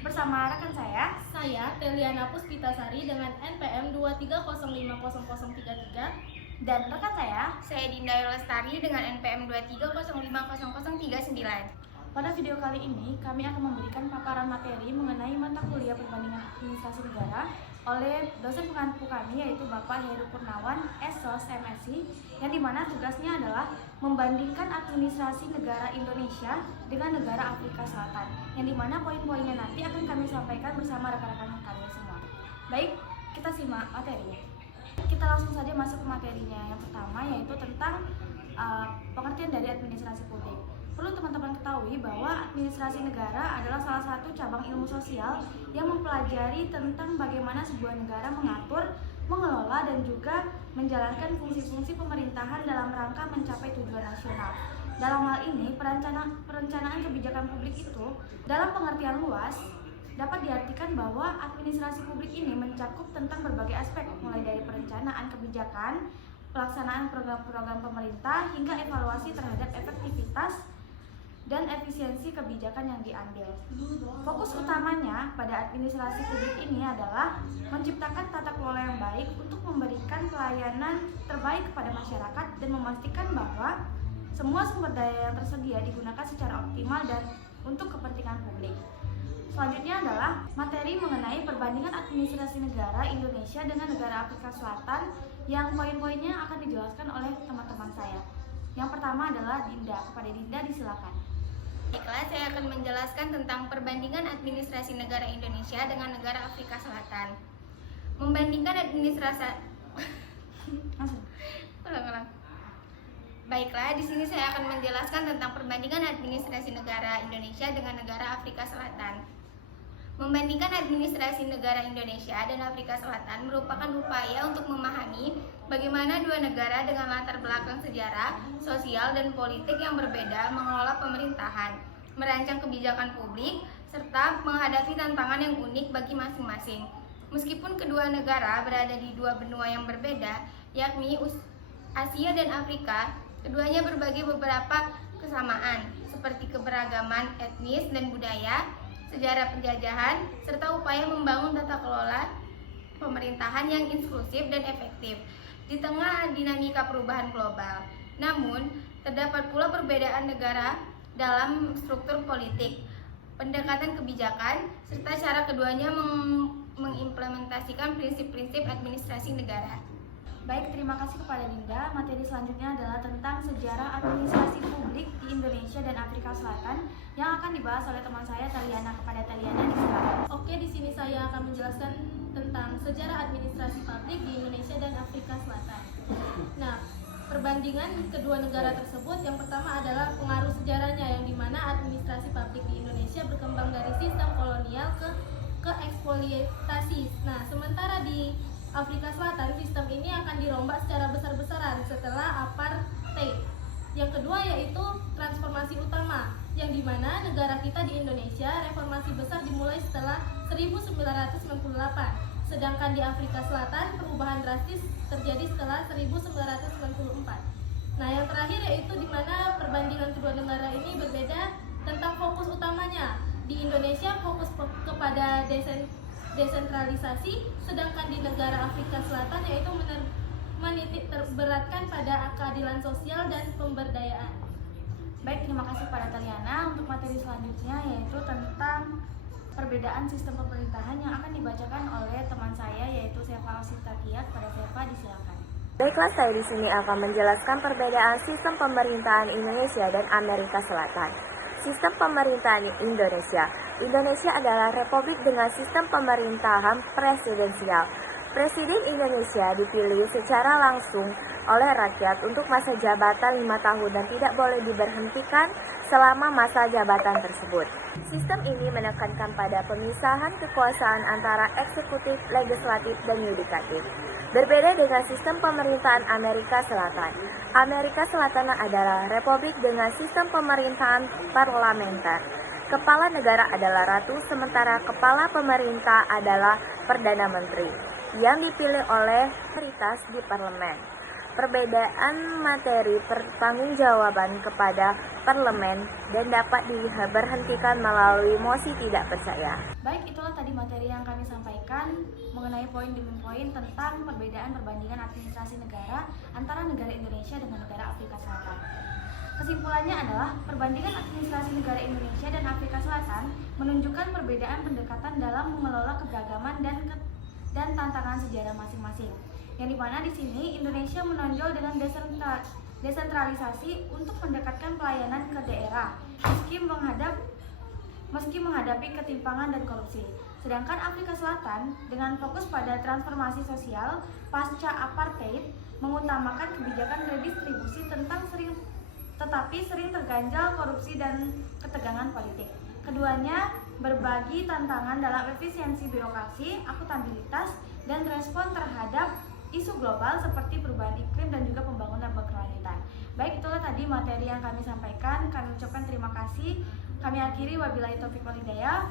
bersama rekan saya Teliana Puspitasari dengan NPM 2305033 dan rekan saya Dinda Lestari dengan NPM 230500039. Pada video kali ini, kami akan memberikan paparan materi mengenai mata kuliah perbandingan administrasi negara oleh dosen pengampu kami, yaitu Bapak Heru Purnawan, SSOS MSI, yang dimana tugasnya adalah membandingkan administrasi negara Indonesia dengan negara Afrika Selatan, yang dimana poin-poinnya nanti akan kami sampaikan bersama rekan-rekan kami semua. Baik, kita simak materinya. Kita langsung saja masuk ke materinya. Yang pertama yaitu tentang pengertian dari administrasi publik. Perlu teman-teman ketahui bahwa administrasi negara adalah salah satu cabang ilmu sosial yang mempelajari tentang bagaimana sebuah negara mengatur, mengelola, dan juga menjalankan fungsi-fungsi pemerintahan dalam rangka mencapai tujuan nasional. Dalam hal ini, perencanaan kebijakan publik itu dalam pengertian luas dapat diartikan bahwa administrasi publik ini mencakup tentang berbagai aspek, mulai dari perencanaan kebijakan, pelaksanaan program-program pemerintah, hingga evaluasi terhadap efektivitas dan efisiensi kebijakan yang diambil. Fokus utamanya pada administrasi publik ini adalah menciptakan tata kelola yang baik untuk memberikan pelayanan terbaik kepada masyarakat dan memastikan bahwa semua sumber daya yang tersedia digunakan secara optimal dan untuk kepentingan publik. Selanjutnya adalah materi mengenai perbandingan administrasi negara Indonesia dengan negara Afrika Selatan, yang poin-poinnya akan dijelaskan oleh teman-teman saya. Yang pertama adalah Dinda. Kepada Dinda disilakan. Baiklah, saya akan menjelaskan tentang perbandingan administrasi negara Indonesia dengan negara Afrika Selatan. Membandingkan administrasi Baiklah, di sini saya akan menjelaskan tentang perbandingan administrasi negara Indonesia dengan negara Afrika Selatan. Membandingkan administrasi negara Indonesia dan Afrika Selatan merupakan upaya untuk memahami bagaimana dua negara dengan latar belakang sejarah, sosial, dan politik yang berbeda mengelola pemerintahan, merancang kebijakan publik, serta menghadapi tantangan yang unik bagi masing-masing. Meskipun kedua negara berada di dua benua yang berbeda, yakni Asia dan Afrika, keduanya berbagi beberapa kesamaan, seperti keberagaman etnis dan budaya, sejarah penjajahan, serta upaya membangun tata kelola pemerintahan yang inklusif dan efektif di tengah dinamika perubahan global. Namun, terdapat pula perbedaan negara dalam struktur politik, pendekatan kebijakan, serta cara keduanya mengimplementasikan prinsip-prinsip administrasi negara. Baik, terima kasih kepada Dinda. Materi selanjutnya adalah tentang sejarah administrasi publik di Indonesia dan Afrika Selatan yang akan dibahas oleh teman saya Teliana. Kepada Teliana disilakan. Oke, di sini saya akan menjelaskan tentang sejarah administrasi publik di Indonesia dan Afrika Selatan. Nah, perbandingan kedua negara tersebut, yang pertama adalah pengaruh sejarahnya, yang dimana administrasi publik di Indonesia berkembang dari sistem kolonial ke eksploitasi. Nah, sementara di Afrika Selatan, sistem ini akan dirombak secara besar-besaran setelah apartheid. Yang kedua yaitu transformasi utama, yang dimana negara kita di Indonesia reformasi besar dimulai setelah 1998, sedangkan di Afrika Selatan perubahan drastis terjadi setelah 1994. Nah, yang terakhir yaitu dimana perbandingan kedua negara ini berbeda tentang fokus utamanya. Di Indonesia fokus kepada desentralisasi, sedangkan di negara Afrika Selatan yaitu menitik terberatkan pada keadilan sosial dan pemberdayaan. Baik, terima kasih kepada Teliana. Untuk materi selanjutnya yaitu tentang perbedaan sistem pemerintahan yang akan dibacakan oleh teman saya, yaitu Seva Ositatia. Kepada Seva disilakan. Baiklah, saya di sini akan menjelaskan perbedaan sistem pemerintahan Indonesia dan Amerika Selatan. Sistem pemerintahan Indonesia. Indonesia adalah republik dengan sistem pemerintahan presidensial. Presiden Indonesia dipilih secara langsung oleh rakyat untuk masa jabatan 5 tahun dan tidak boleh diberhentikan selama masa jabatan tersebut. Sistem ini menekankan pada pemisahan kekuasaan antara eksekutif, legislatif, dan yudikatif. Berbeda dengan sistem pemerintahan Amerika Selatan. Amerika Selatan adalah republik dengan sistem pemerintahan parlementer. Kepala negara adalah ratu, sementara kepala pemerintah adalah perdana menteri yang dipilih oleh mayoritas di parlemen. perbedaan materi pertanggungjawaban kepada parlemen dan dapat diberhentikan melalui mosi tidak percaya. Baik, itulah tadi materi yang kami sampaikan mengenai poin demi poin tentang perbedaan perbandingan administrasi negara antara negara Indonesia dengan negara Afrika Selatan. Kesimpulannya adalah perbandingan administrasi negara Indonesia dan Afrika Selatan menunjukkan perbedaan pendekatan dalam mengelola keberagaman dan tantangan sejarah masing-masing. Yang dimana di sini Indonesia menonjol dengan desentralisasi untuk mendekatkan pelayanan ke daerah meski menghadapi ketimpangan dan korupsi. Sedangkan Afrika Selatan dengan fokus pada transformasi sosial pasca apartheid mengutamakan kebijakan redistribusi tetapi sering terganjal korupsi dan ketegangan politik. Keduanya berbagi tantangan dalam efisiensi birokrasi, akuntabilitas, dan respon terhadap isu global seperti perubahan iklim dan juga pembangunan berkelanjutan. Baik, itulah tadi materi yang kami sampaikan. Kami ucapkan terima kasih. Kami akhiri, wabillahi taufiq wal hidayah.